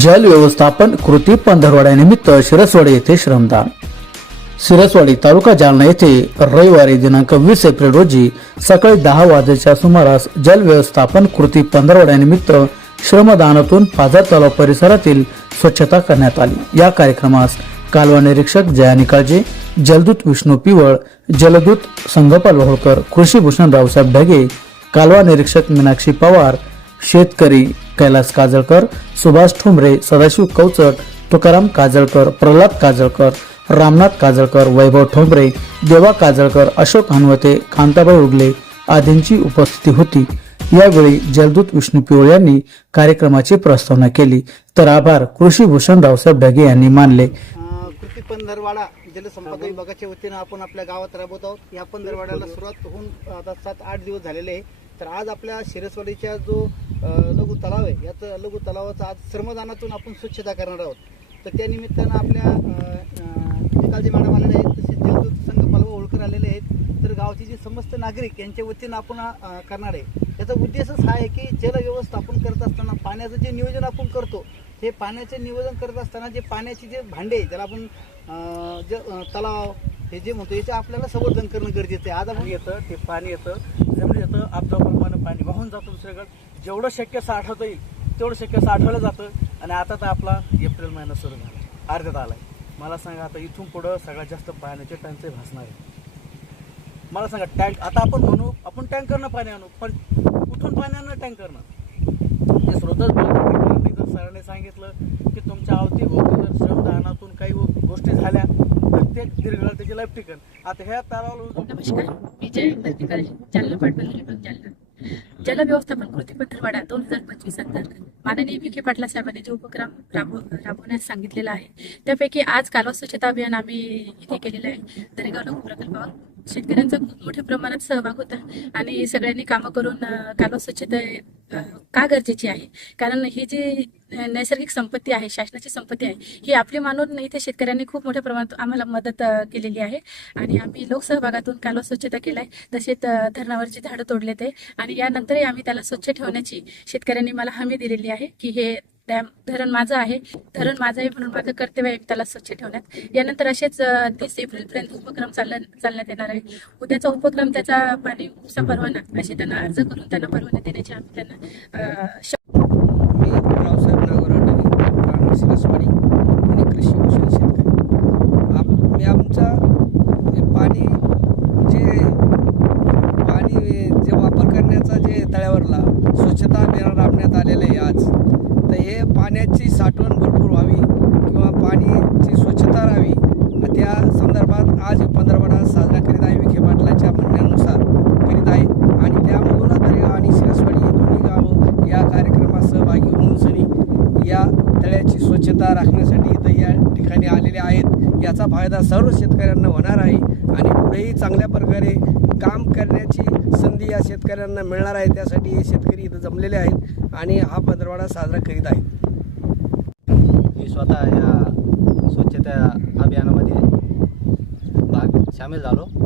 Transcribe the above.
जल व्यवस्थापन कृती पंधरवड्यानिमित्त शिरसवाडी येथे श्रमदान. शिरसवाडी तालुका जालना येथे रविवारी दिनांक वीस एप्रिल रोजी सकाळी दहा वाजेच्या सुमारास जल व्यवस्थापन कृती पंधरवड्यानिमित्त श्रमदानातून पाझर तलाव परिसरातील स्वच्छता करण्यात आली. या कार्यक्रमास कालवा निरीक्षक जया निकाळजे जलदूत विष्णू पिवळ जलदूत संगपाल होळकर कृषीभूषण रावसाहेब ढगे कालवा निरीक्षक मीनाक्षी पवार शेतकरी कैलास काजळकर सुभाष ठोंबरे सदाशिव कवचट तुकाराम काजळकर प्रल्हाद काजळकर रामनाथ काजळकर वैभव ठोंबरे देवा काजळकर अशोक हनवते कांताबाई उगले आदींची उपस्थिती होती. यावेळी जलदूत विष्णू पिवळ यांनी कार्यक्रमाची प्रस्तावना केली. तर आभार. कृषी भूषण रावसाहेब ढगे यांनी मानले. अं, कृती पंधरवाडा जलसंपदा विभागाच्या वतीनं आपण आपल्या गावात राबवत आहोत. या पंधरवाड्याला सुरुवात होऊन आता सात आठ दिवस झालेले आहे. तर आज आपल्या शिरसवाडीच्या जो लघु तलाव आहे या लघु तलावाचा आज श्रमदानातून आपण स्वच्छता करणार आहोत. तर त्या निमित्तानं आपल्या अं, निकालजी मॅडम आलेल्या आहेत तसेच देवदूत संघ पालव होळकर आलेले आहेत. तर गावचे जे समस्त नागरिक यांच्या वतीनं आपण करणार आहे. याचा उद्देशच हा आहे की जल व्यवस्थापन करत असताना पाण्याचं जे नियोजन आपण करतो हे पाण्याचे नियोजन करत असताना जे पाण्याचे जे भांडे आहे, ज्याला आपण जे तलाव हे जे म्हणतो याचं आपल्याला संवर्धन करणं गरजेचं आहे. आज आपण येतं ते पाणी येतं जमिनीत येतं आपल्याप्रमाणे पाणी वाहून जातं दुसऱ्याकडं जेवढं शक्य साठवता येईल तेवढं शक्य साठवलं जातं. आणि आता तर आपला एप्रिल महिना सुरू झाला. अर्ध्यात आलाय. मला सांगा आता इथून पुढं सगळ्यात जास्त पाण्याचे टंचाई भासणार आहे मला सांगा टँक आता आपण म्हणू आपण टँकरनं पाणी आणू पण कुठून पाणी आणणं टँकरनं? ते स्रोतच ते दीर्घकाळ त्याची लाईफ टिकन. आता ह्या तारावर नमस्कार. मी जय जालना जालना. जल व्यवस्थापन कृती पत्रवाडा दोन हजार पंचवीस अंतर्गत. माननीय विखे पाटला साहेबांनी जो उपक्रम राबव राबवण्यास सांगितलेला आहे त्यापैकी आज कालवा स्वच्छता अभियान आम्ही इथे केलेलं आहे. दरेगाव लोक प्रकल्पावर शेतकऱ्यांचा खूप मोठ्या प्रमाणात सहभाग होता आणि सगळ्यांनी कामं करून अं, कालवा स्वच्छता का गरजेची आहे. कारण ही जी नैसर्गिक संपत्ती आहे शासनाची संपत्ती आहे ही आपली मानून इथे शेतकऱ्यांनी खूप मोठ्या प्रमाणात आम्हाला मदत केलेली आहे. आणि आम्ही लोकसहभागातून कालवा स्वच्छता केलाय. तसेच अं, धरणावरची झाडं तोडले ते आणि यानंतरही आम्ही त्याला स्वच्छ ठेवण्याची शेतकऱ्यांनी मला हमी दिलेली आहे की हे डॅम धरण माझं आहे. धरण माझं आहे म्हणून माझं कर्तव्य आहे त्याला स्वच्छ ठेवण्यात. यानंतर असेच तीस एप्रिलपर्यंत उपक्रम चालला चालण्यात येणार आहे. उद्याचा उपक्रम त्याचा पाणी उपसा परवाना असे त्यांना अर्ज करून त्यांना परवाना देण्याची आम्ही त्यांना मी रावसाहेब नागोराटे आणि कृषी भूषण शेतकरी. आप मी आमचा पाणी जे पाणी जे वापर करण्याचा जे तळ्यावरला स्वच्छता अभियान राबण्यात आलेलं आहे आज. पाण्याची साठवण भरपूर व्हावी किंवा पाण्याची स्वच्छता राहावी. त्या संदर्भात आज पंधरवडा साजरा करीत आहे विखे पाटलाच्या म्हणण्यानुसार. करीत आहे. आणि त्यामधून दरेगाव आणि शिरसवाडी ही दोन्ही गावं या कार्यक्रमात सहभागी होऊन सनी या तळ्याची स्वच्छता राखण्यासाठी इथं या ठिकाणी आलेले आहेत. याचा फायदा सर्व शेतकऱ्यांना होणार आहे. आणि पुढेही चांगल्या प्रकारे काम करण्याची संधी या शेतकऱ्यांना मिळणार आहे. त्यासाठी हे शेतकरी इथं जमलेले आहेत. आणि हा पंधरवडा साजरा करीत आहेत. स्वतः या स्वच्छता अभियानामध्ये भाग सामील झालो.